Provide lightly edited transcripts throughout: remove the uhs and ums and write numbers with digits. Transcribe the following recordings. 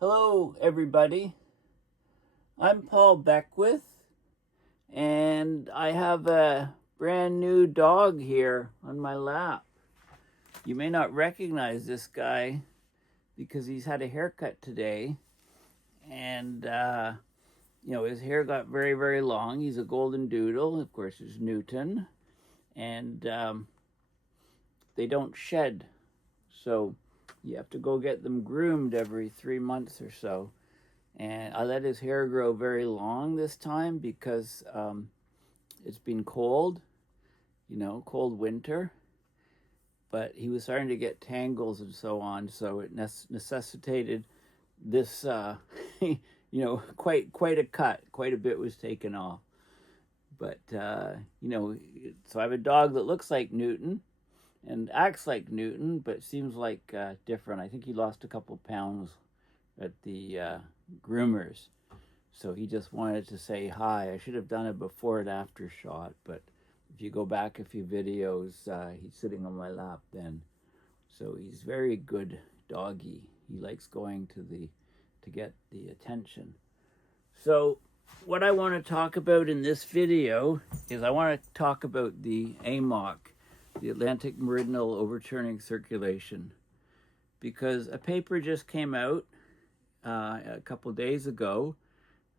Hello, everybody. I'm Paul Beckwith, and I have a brand new dog here on my lap. You may not recognize this guy because he's had a haircut today, and his hair got very, very long. He's a golden doodle. Of course, it's Newton, and they don't shed, so you have to go get them groomed every 3 months or so. And I let his hair grow very long this time because it's been cold, cold winter. But he was starting to get tangles and so on, so it necessitated this, quite a cut. Quite a bit was taken off. But, so I have a dog that looks like Newton and acts like Newton, but seems like different. I think he lost a couple pounds at the groomers, so he just wanted to say hi. I should have done a before and after shot, but if you go back a few videos, he's sitting on my lap then. So he's very good doggy. He likes going to get the attention. So what I want to talk about in this video is I want to talk about the AMOC, the Atlantic Meridional Overturning Circulation, because a paper just came out a couple days ago,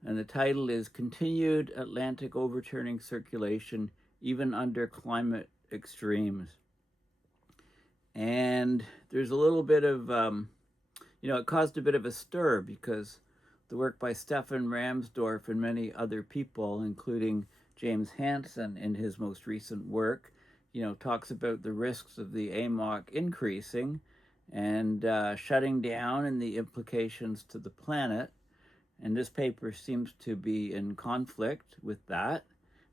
and the title is Continued Atlantic Overturning Circulation Even Under Climate Extremes. And there's a little bit of, it caused a bit of a stir because the work by Stefan Ramsdorf and many other people, including James Hansen in his most recent work, talks about the risks of the AMOC increasing and shutting down and the implications to the planet. And this paper seems to be in conflict with that,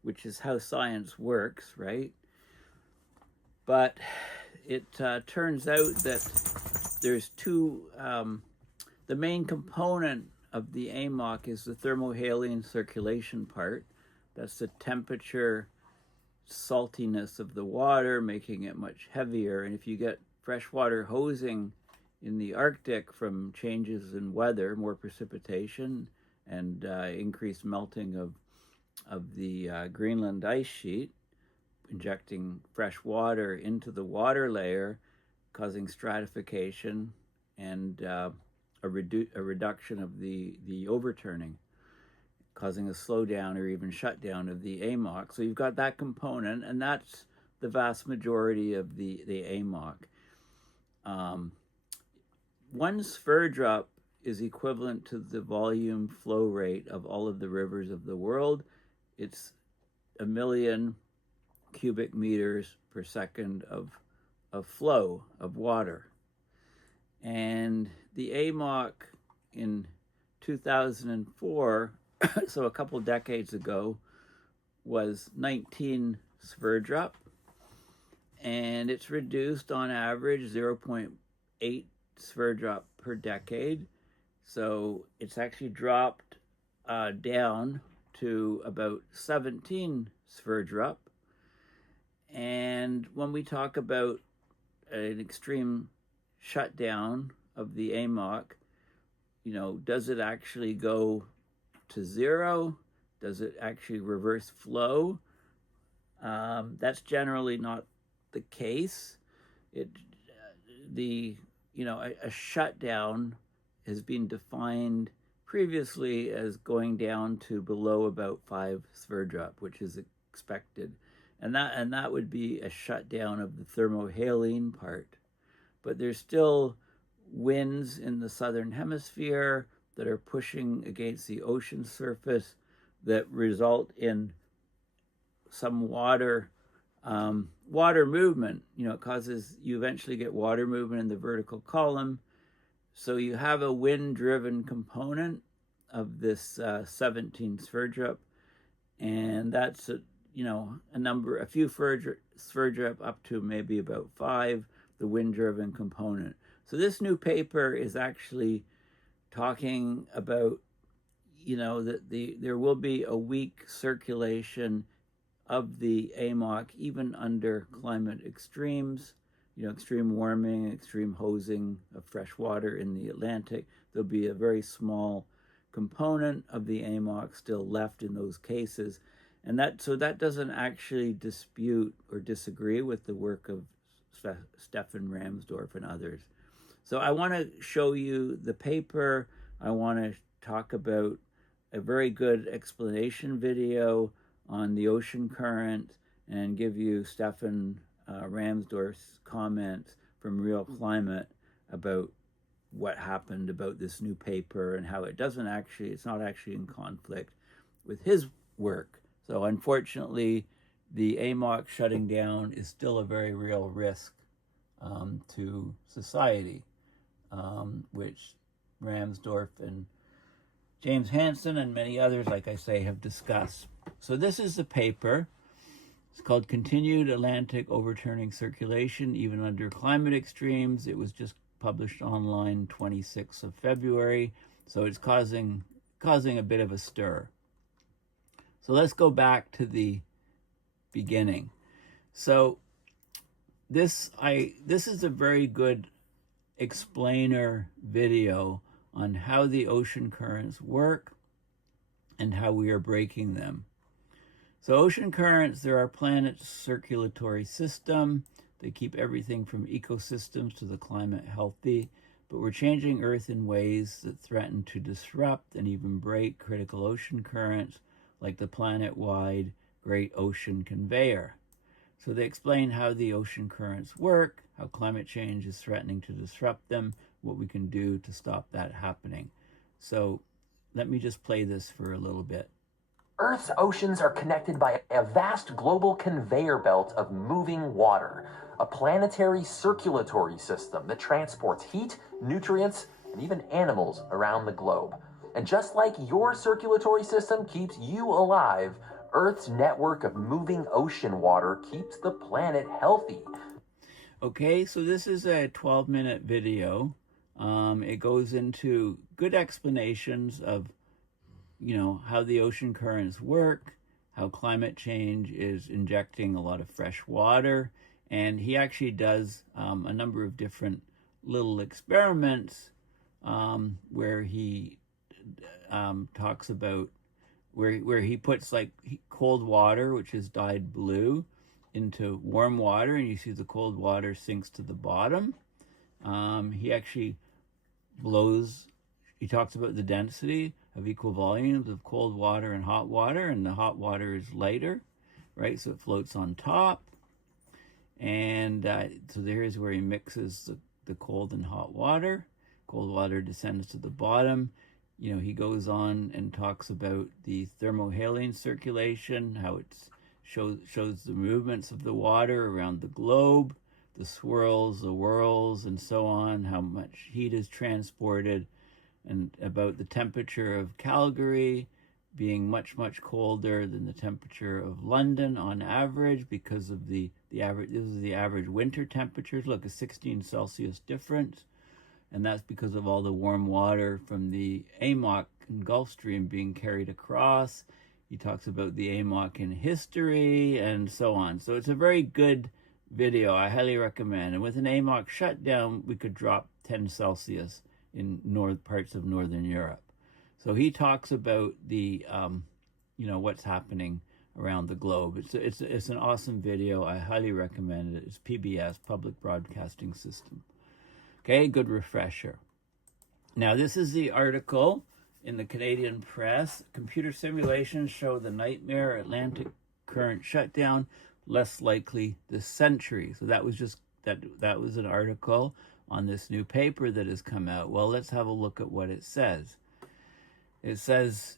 which is how science works, right? But it turns out that there's two, the main component of the AMOC is the ThermoHaline Circulation part. That's the temperature, saltiness of the water, making it much heavier. And if you get freshwater hosing in the Arctic from changes in weather, more precipitation, and increased melting of the Greenland ice sheet, injecting fresh water into the water layer, causing stratification and a reduction of the overturning, causing a slowdown or even shutdown of the AMOC. So you've got that component, and that's the vast majority of the AMOC. One sphere drop is equivalent to the volume flow rate of all of the rivers of the world. It's 1 million cubic meters per second of flow of water. And the AMOC in 2004, so a couple decades ago, was 19 sphere drop, and it's reduced on average 0.8 sphere drop per decade. So it's actually dropped down to about 17 sphere drop. And when we talk about an extreme shutdown of the AMOC, does it actually go to zero? Does it actually reverse flow? That's generally not the case. A shutdown has been defined previously as going down to below about 5 sphere drop, which is expected, and that would be a shutdown of the ThermoHaline part. But there's still winds in the Southern Hemisphere that are pushing against the ocean surface that result in some water movement. You eventually get water movement in the vertical column. So you have a wind-driven component of this 17 sphere drop, and that's a few sphere drop up to maybe about 5, the wind-driven component. So this new paper is actually talking about, that there will be a weak circulation of the AMOC even under climate extremes. extreme warming, extreme hosing of fresh water in the Atlantic, there'll be a very small component of the AMOC still left in those cases. And that doesn't actually dispute or disagree with the work of Stefan Ramsdorf and others. So I want to show you the paper. I want to talk about a very good explanation video on the ocean current and give you Stefan Ramsdorf's comments from Real Climate about what happened about this new paper and how it's not actually in conflict with his work. So unfortunately, the AMOC shutting down is still a very real risk to society, which Ramsdorf and James Hansen and many others, like I say, have discussed. So this is the paper. It's called Continued Atlantic Overturning Circulation, Even Under Climate Extremes. It was just published online 26th of February, so it's causing a bit of a stir. So let's go back to the beginning. So this is a very good explainer video on how the ocean currents work and how we are breaking them. So ocean currents, they're our planet's circulatory system. They keep everything from ecosystems to the climate healthy, but we're changing Earth in ways that threaten to disrupt and even break critical ocean currents, like the planet-wide Great Ocean Conveyor. So they explain how the ocean currents work, how climate change is threatening to disrupt them, what we can do to stop that happening. So let me just play this for a little bit. Earth's oceans are connected by a vast global conveyor belt of moving water, a planetary circulatory system that transports heat, nutrients, and even animals around the globe. And just like your circulatory system keeps you alive, Earth's network of moving ocean water keeps the planet healthy. Okay, so this is a 12-minute video. It goes into good explanations of, how the ocean currents work, how climate change is injecting a lot of fresh water, and he actually does a number of different little experiments where he talks about where he puts like cold water, which is dyed blue, into warm water, and you see the cold water sinks to the bottom. He actually he talks about the density of equal volumes of cold water and hot water, and the hot water is lighter, right? So it floats on top. And so there's where he mixes the cold and hot water. Cold water descends to the bottom. He goes on and talks about the ThermoHaline Circulation, how it shows the movements of the water around the globe, the swirls, the whirls, and so on, how much heat is transported, and about the temperature of Calgary being much, much colder than the temperature of London on average because of the average. This is the average winter temperatures. Look, a 16 Celsius difference. And that's because of all the warm water from the AMOC and Gulf Stream being carried across. He talks about the AMOC in history and so on. So it's a very good video. I highly recommend. And with an AMOC shutdown, we could drop 10 Celsius in parts of Northern Europe. So he talks about the, what's happening around the globe. It's an awesome video. I highly recommend it. It's PBS, Public Broadcasting System. Okay, good refresher. Now, this is the article in the Canadian Press. Computer simulations show the nightmare Atlantic current shutdown less likely this century. So that was that was an article on this new paper that has come out. Well, let's have a look at what it says. It says,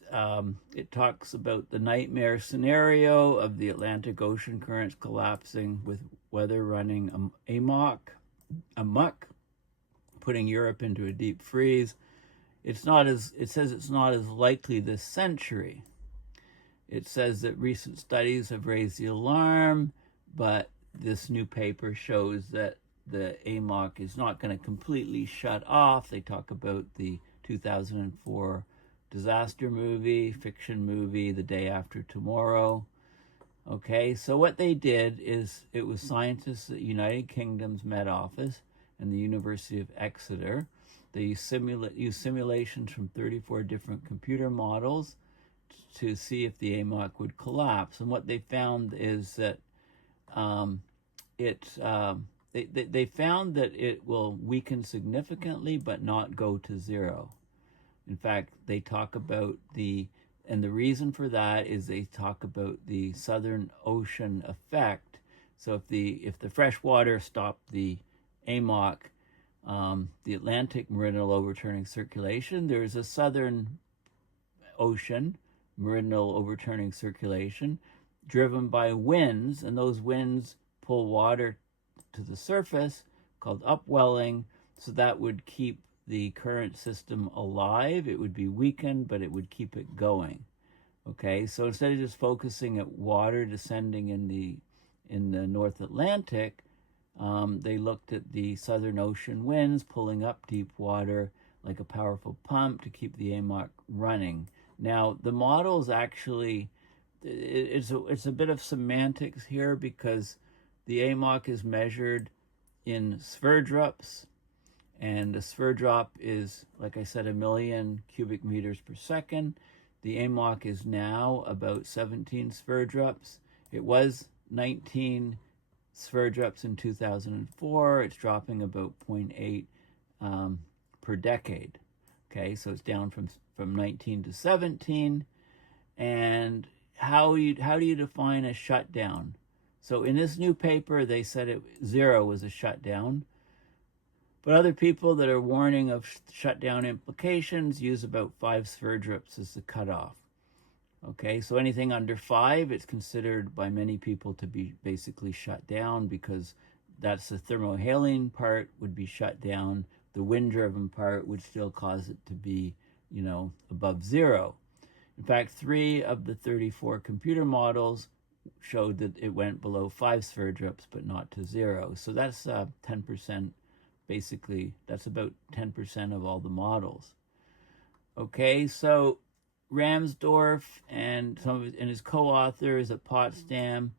it talks about the nightmare scenario of the Atlantic Ocean currents collapsing with weather running amok, putting Europe into a deep freeze. It says it's not as likely this century. It says that recent studies have raised the alarm, but this new paper shows that the AMOC is not going to completely shut off. They talk about the 2004 disaster movie, fiction movie, The Day After Tomorrow. Okay, so what they did is, it was scientists at United Kingdom's Met Office and the University of Exeter. They used simulations from 34 different computer models to see if the AMOC would collapse. And what they found is that they found that it will weaken significantly but not go to zero. In fact, they talk about and the reason for that is they talk about the Southern Ocean effect. So if the fresh water stopped the AMOC, the Atlantic Meridional Overturning Circulation, there's a Southern Ocean Meridional Overturning Circulation driven by winds, and those winds pull water to the surface, called upwelling, so that would keep the current system alive. It would be weakened, but it would keep it going. Okay, so instead of just focusing at water descending in the North Atlantic, they looked at the Southern Ocean winds pulling up deep water like a powerful pump to keep the AMOC running. Now, the models actually, it's a bit of semantics here, because the AMOC is measured in sverdrups, and a sverdrop is, like I said, 1 million cubic meters per second. The AMOC is now about 17 sverdrups. It was 19 sverdrups in 2004. It's dropping about 0.8 per decade. Okay, so it's down from 19 to 17. And how do you define a shutdown? So in this new paper, they said zero was a shutdown. But other people that are warning of shutdown implications use about 5 sverdrups as the cutoff. Okay, so anything under 5, it's considered by many people to be basically shut down, because that's the ThermoHaline part would be shut down. The wind-driven part would still cause it to be, above zero. In fact, 3 of the 34 computer models showed that it went below 5 sverdrups, but not to zero. So that's 10%. Basically, that's about 10% of all the models. Okay, so Ramsdorf and his co-authors at Potsdam,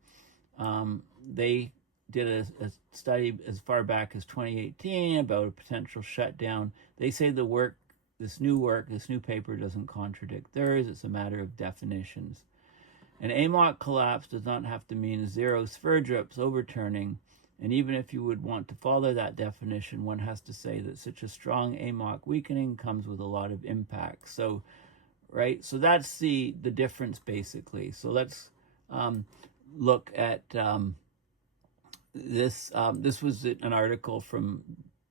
they did a study as far back as 2018 about a potential shutdown. They say this new paper doesn't contradict theirs. It's a matter of definitions. An AMOC collapse does not have to mean 0 sverdrups overturning. And even if you would want to follow that definition, one has to say that such a strong AMOC weakening comes with a lot of impact. So, right, so that's the difference basically. So let's look at this. This was an article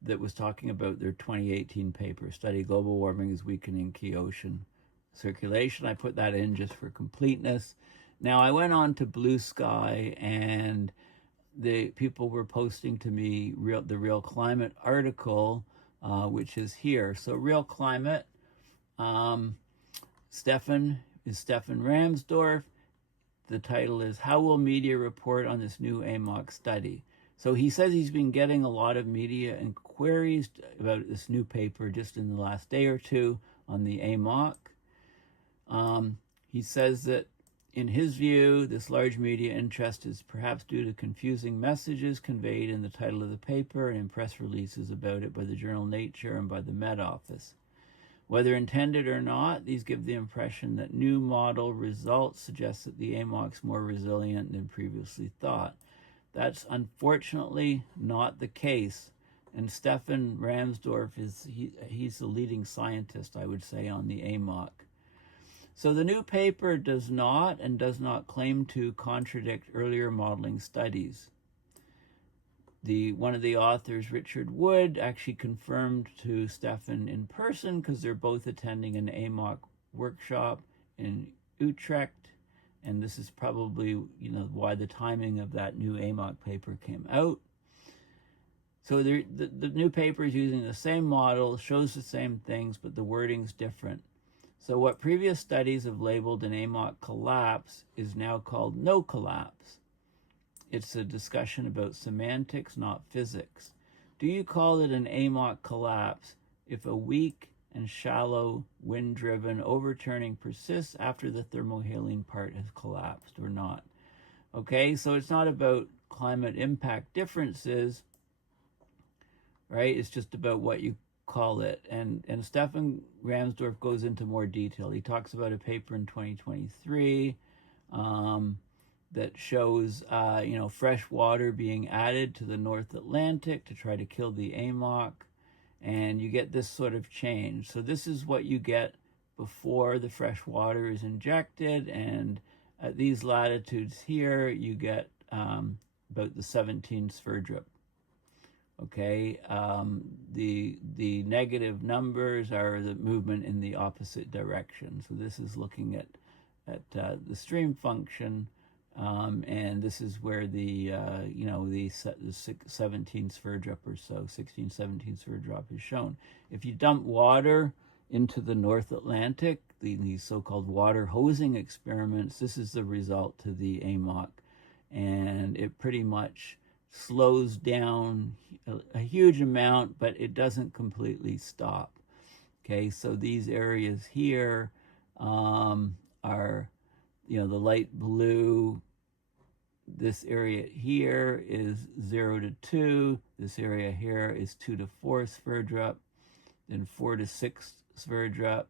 that was talking about their 2018 paper, Study Global Warming is Weakening Key Ocean Circulation. I put that in just for completeness. Now, I went on to Blue Sky, and the people were posting to me the Real Climate article, which is here. So Real Climate, Stefan Ramsdorf. The title is How Will Media Report on This New AMOC Study? So he says he's been getting a lot of media inquiries about this new paper just in the last day or two on the AMOC. He says that in his view, this large media interest is perhaps due to confusing messages conveyed in the title of the paper and in press releases about it by the journal Nature and by the Met Office. Whether intended or not, these give the impression that new model results suggest that the AMOC is more resilient than previously thought. That's unfortunately not the case. And Stefan Ramsdorf he's the leading scientist, I would say, on the AMOC. So the new paper does not claim to contradict earlier modeling studies. One of the authors, Richard Wood, actually confirmed to Stefan in person, because they're both attending an AMOC workshop in Utrecht, and this is probably why the timing of that new AMOC paper came out. So the new paper is using the same model, shows the same things, but the wording's different. So what previous studies have labeled an AMOC collapse is now called no collapse. It's a discussion about semantics, not physics. Do you call it an AMOC collapse if a weak and shallow wind-driven overturning persists after the ThermoHaline part has collapsed or not? Okay, so it's not about climate impact differences, right? It's just about what you call it. And Stefan Ramsdorf goes into more detail. He talks about a paper in 2023 that shows, fresh water being added to the North Atlantic to try to kill the AMOC, and you get this sort of change. So this is what you get before the fresh water is injected, and at these latitudes here, you get about the 17 Sverdrup. Okay, the negative numbers are the movement in the opposite direction. So this is looking at the stream function, and this is where the 17 Sverdrup or so, 16, 17 Sverdrup is shown. If you dump water into the North Atlantic, these so-called water hosing experiments, this is the result to the AMOC, and it pretty much slows down a huge amount, but it doesn't completely stop. Okay, so these areas here are, the light blue. This area here is 0 to 2. This area here is 2 to 4 Sverdrup, then 4 to 6 Sverdrup,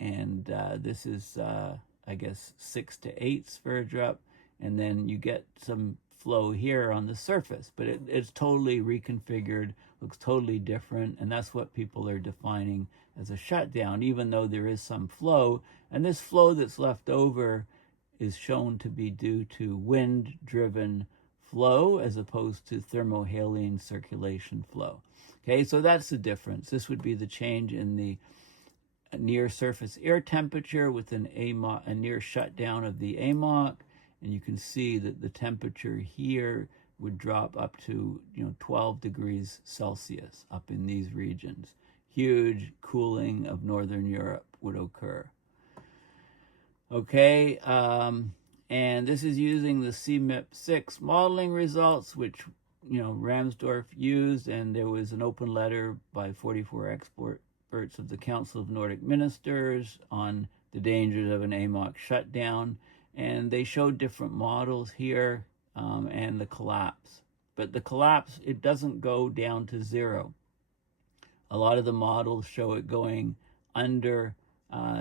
and this is, I guess, 6 to 8 Sverdrup, and then you get some flow here on the surface, but it's totally reconfigured, looks totally different, and that's what people are defining as a shutdown, even though there is some flow, and this flow that's left over is shown to be due to wind-driven flow as opposed to thermohaline circulation flow. Okay, so that's the difference. This would be the change in the near surface air temperature with a near shutdown of the AMOC, and you can see that the temperature here would drop up to 12 degrees Celsius up in these regions. Huge cooling of Northern Europe would occur. Okay, and this is using the CMIP6 modeling results, which Ramsdorf used, and there was an open letter by 44 experts of the Council of Nordic Ministers on the dangers of an AMOC shutdown, and they showed different models here and the collapse. But the collapse, it doesn't go down to 0. A lot of the models show it going under,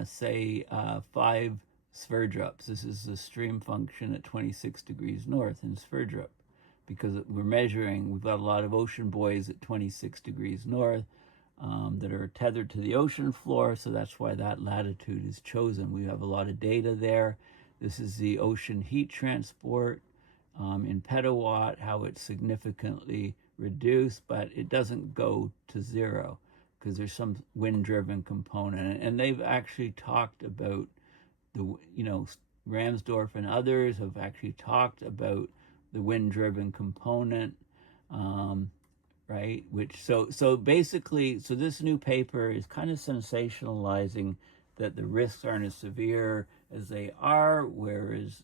say, 5 Sverdrups. This is the stream function at 26 degrees north in Sverdrup, because we've got a lot of ocean buoys at 26 degrees north that are tethered to the ocean floor, so that's why that latitude is chosen. We have a lot of data there. This is the ocean heat transport in petawatt, how it's significantly reduced, but it doesn't go to 0 because there's some wind-driven component. And they've actually talked about Ramsdorf and others have actually talked about the wind-driven component, right? So basically, this new paper is kind of sensationalizing that the risks aren't as severe as they are, whereas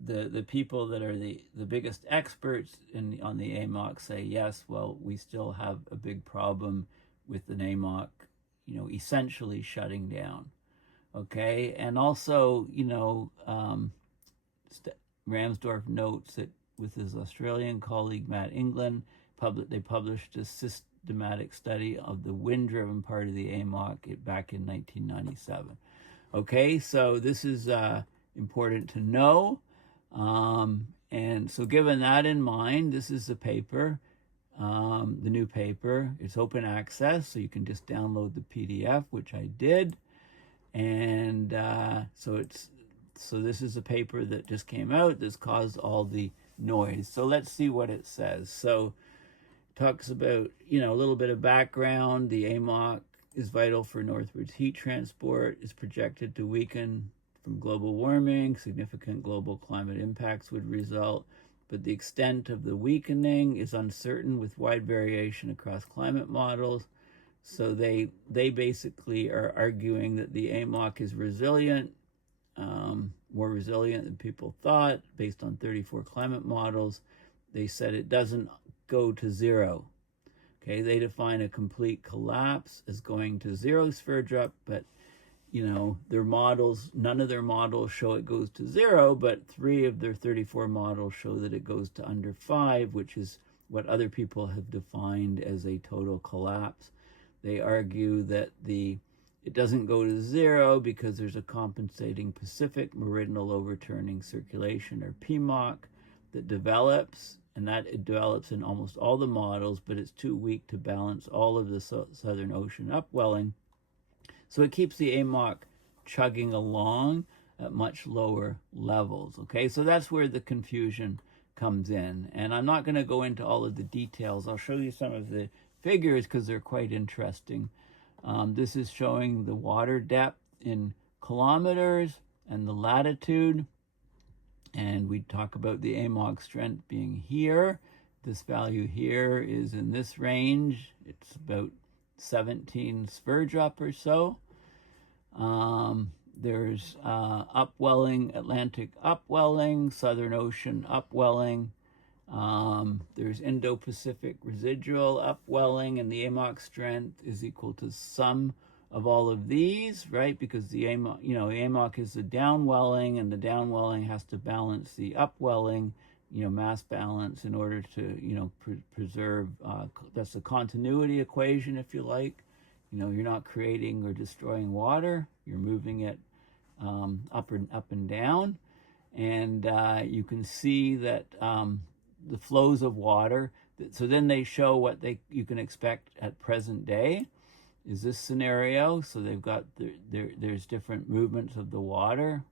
the people that are the biggest experts on the AMOC say, yes, well, we still have a big problem with an AMOC, essentially shutting down. Okay, and also, Ramsdorf notes that with his Australian colleague Matt England, they published a systematic study of the wind-driven part of the AMOC back in 1997. Okay, so this is important to know. And so given that in mind, this is the paper, the new paper. It's open access, so you can just download the PDF, which I did. And so this is a paper that just came out that's caused all the noise. So let's see what it says. So it talks about, a little bit of background. The AMOC is vital for northwards heat transport, is projected to weaken from global warming. Significant global climate impacts would result, but the extent of the weakening is uncertain with wide variation across climate models. So they basically are arguing that the AMOC is resilient, more resilient than people thought, based on 34 climate models. They said it doesn't go to 0. Okay, they define a complete collapse as going to 0 Sverdrup, but their models, none of their models show it goes to 0, but 3 of their 34 models show that it goes to under 5, which is what other people have defined as a total collapse. They argue that it doesn't go to 0 because there's a compensating Pacific Meridional Overturning Circulation, or PMOC, that develops, and that it develops in almost all the models, but it's too weak to balance all of the Southern Ocean upwelling. So it keeps the AMOC chugging along at much lower levels, okay? So that's where the confusion comes in. And I'm not going to go into all of the details. I'll show you some of the figures because they're quite interesting. This is showing the water depth in kilometers and the latitude. And we talk about the AMOC strength being here. This value here is in this range. It's about 17 Sverdrup or so. There's upwelling, Atlantic upwelling, Southern Ocean upwelling. There's Indo-Pacific residual upwelling, and the AMOC strength is equal to sum of all of these, right? Because the AMOC, AMOC is the downwelling, and the downwelling has to balance the upwelling, mass balance in order to, preserve, that's the continuity equation, if you like. You're not creating or destroying water, you're moving it up and down. And you can see that the flows of water, so then they show what you can expect at present day is this scenario. So they've got, there's different movements of the water,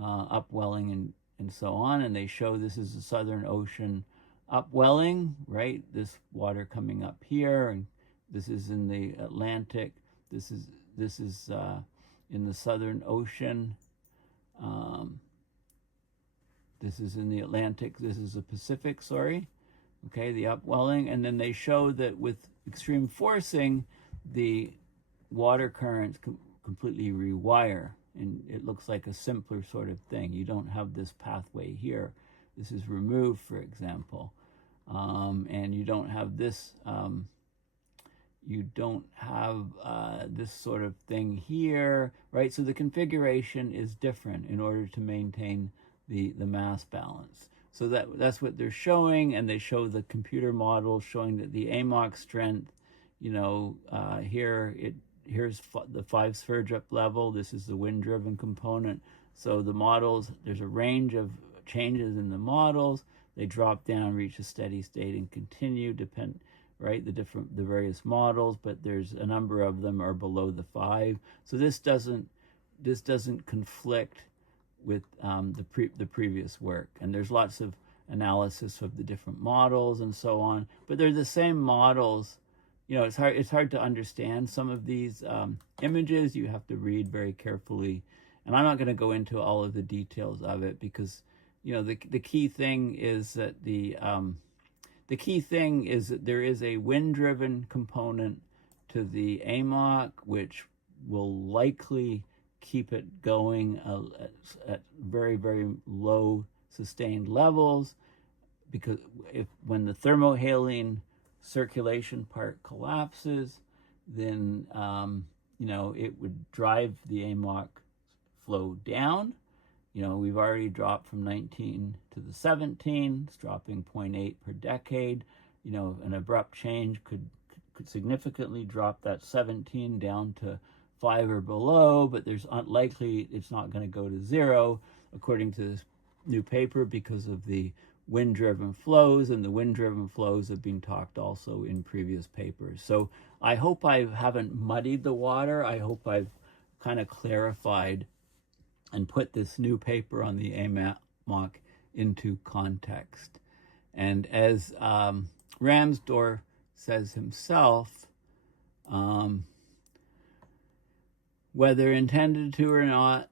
upwelling and so on, and they show this is the Southern Ocean upwelling, right? This water coming up here, and this is in the Atlantic. This is in the Southern Ocean. This is in the Atlantic. This is the Pacific, sorry. Okay, the upwelling. And then they show that with extreme forcing, the water currents completely rewire. And it looks like a simpler sort of thing. You don't have this pathway here. This is removed, for example. And you don't have this, this sort of thing here, right? So the configuration is different in order to maintain the mass balance. So that's what they're showing, and they show the computer model showing that the AMOC strength, here's the 5 Sverdrup level. This is the wind-driven component. So the models, there's a range of changes in the models. They drop down, reach a steady state, and continue, right? The various models, but there's a number of them are below the 5. So this doesn't conflict with the previous work, and there's lots of analysis of the different models and so on, but they're the same models. It's hard to understand some of these images. You have to read very carefully, and I'm not going to go into all of the details of it because the key thing is that there is a wind-driven component to the AMOC, which will likely keep it going at very, very low sustained levels, because when the ThermoHaline circulation part collapses, then it would drive the AMOC flow down. We've already dropped from 19 to the 17. It's dropping 0.8 per decade. An abrupt change could significantly drop that 17 down to 5 or below, but there's unlikely it's not going to go to 0, according to this new paper, because of the wind-driven flows, and the wind-driven flows have been talked also in previous papers. So I hope I haven't muddied the water. I hope I've kind of clarified and put this new paper on the AMOC into context. And as Ramsdorf says himself, whether intended to or not,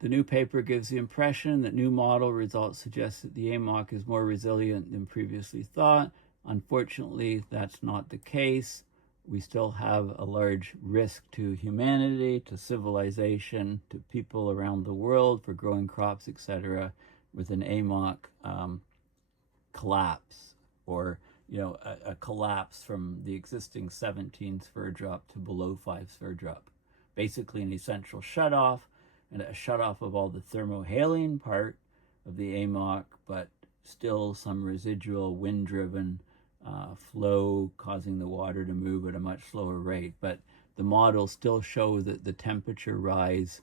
the new paper gives the impression that new model results suggest that the AMOC is more resilient than previously thought. Unfortunately, that's not the case. We still have a large risk to humanity, to civilization, to people around the world for growing crops, etc., with an AMOC collapse, or a collapse from the existing 17 Sverdrup to below 5 Sverdrup. basically an essential shutoff, and a shutoff of all the ThermoHaline part of the AMOC, but still some residual wind-driven flow causing the water to move at a much slower rate. But the models still show that the temperature rise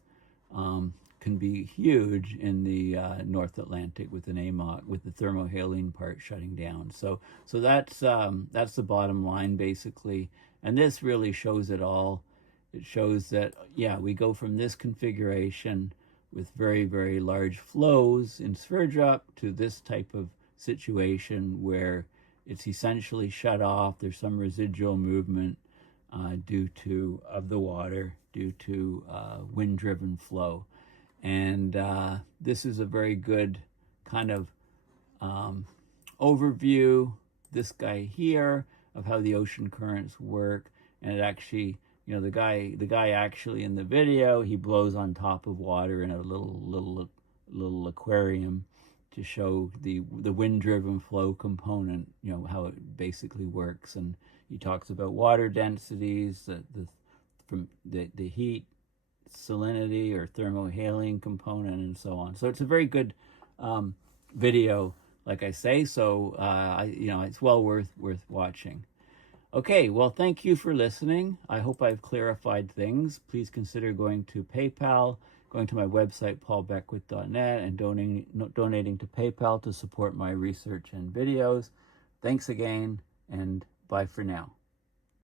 can be huge in the North Atlantic with an AMOC, with the ThermoHaline part shutting down. So that's the bottom line basically, and this really shows it all. It shows that, yeah, we go from this configuration with very, very large flows in Sverdrup to this type of situation where it's essentially shut off. There's some residual movement of the water due to wind-driven flow. And this is a very good kind of overview, this guy here, of how the ocean currents work. And it actually, you know, the guy actually in the video, he blows on top of water in a little aquarium to show the wind-driven flow component, you know, how it basically works. And he talks about water densities, from the heat, salinity or ThermoHaline component, and so on. So it's a very good video, like I say. So it's well worth watching. Okay, well, thank you for listening. I hope I've clarified things. Please consider going to PayPal, going to my website, paulbeckwith.net, and donating to PayPal to support my research and videos. Thanks again, and bye for now.